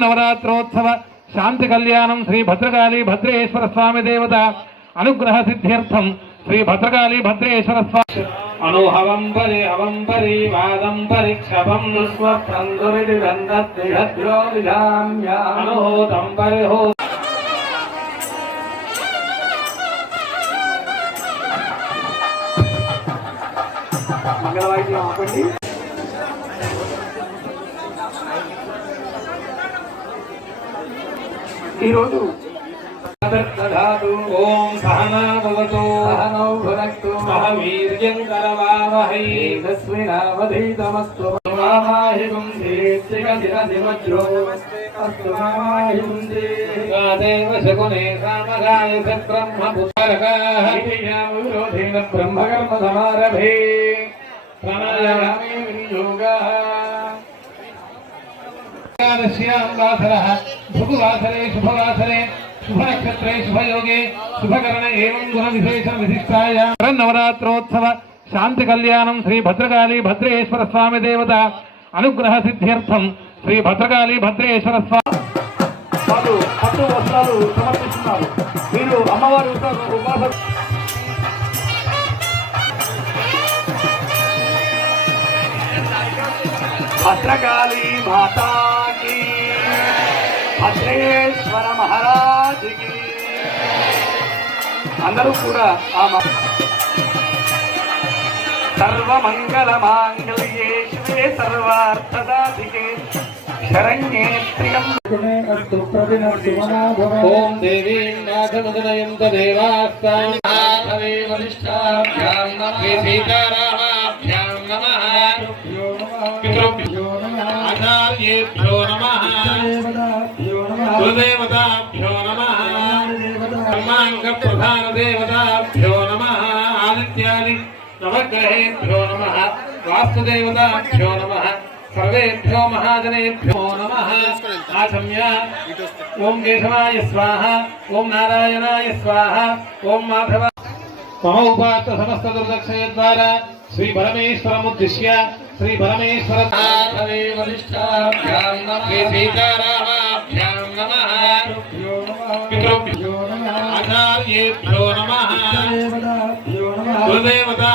నవరాత్రోత్సవ శాంతి కళ్యాణం శ్రీ భద్రకాళి భద్రేశ్వర స్వామి దేవత అనుగ్రహ సిద్ధ్యర్థం శ్రీ భద్రకాళి భద్రేశ్వర స్వామి. అనుహవంబరి అవంబరి వాదంబరి క్షభం స్వప్రందురి రంధ్రోమి అనుహోదంబరి మంగళవాయిద్యం ఆపండి. ఈరోజు ఓం సహనా భవతు సహనౌ భునక్తు. సహ వీర్యం కరవావహై తస్మినావధీతమస్తు మామాహి గుంధే శ్రీగధిరధివజ్రో అస్తు మామాహి గుంధే దేవ శకునే సామగాయ సద్బ్రహ్మ పుత్రకాః విరోధేన బ్రహ్మకర్మ సమారభే. ప్రణాయామే ప్రాణాయామే వినియోగः ఏకాదశ్యాం వాసరः భృగువాసరే శుభవాసరే శుభనక్షత్రే శుభయోగే శుభకరణ ఏవం గుణ విశేషణ విశిష్టాయ నవరాత్రోత్సవ శాంతి కళ్యాణం శ్రీ భద్రకాళీ భద్రేశ్వర స్వామి దేవత అనుగ్రహ సిద్ధ్యర్థం శ్రీ భద్రకాళీ భద్రేశ్వర స్వామి వాళ్ళు పట్టు వస్త్రాలు సమర్పిస్తున్నారు. మీరు అమ్మవారి ఉపాస భద్రకాళి మాతాకి భద్రేశ్వర మహారాజుకి. అందరూ కూడా ఆ మా- సర్వమంగళ మాంగళ్యే శివే సర్వార్థదాధికే శరణ్యే త్రియం ఓం దేవీం నాథమదనయంత దేవాస్తాం వరిష్టాభ్యాం देवताभ्यो नमः। कुलदेवताभ्यो नमः। कर्माङ्गप्रधानदेवताभ्यो नमः। आदित्यादि नवग्रहेभ्यो नमः। वास्तुदेवताभ्यो नमः। सर्वेभ्यो महाजनेभ्यो नमः। आचम्य। ओम केशवाय स्वाहा। ओम नारायणाय स्वाहा। ओम माधवा। मम उपात्त समस्त दुर्दक्षय द्वारा श्री भरमेश्वर मुद्दिश्य श्री भरमेश्वर శ్రీ సీతారామాభ్యాం నమః. పితృభ్యో ఆచార్యేభ్యో నమః. కులదేవతా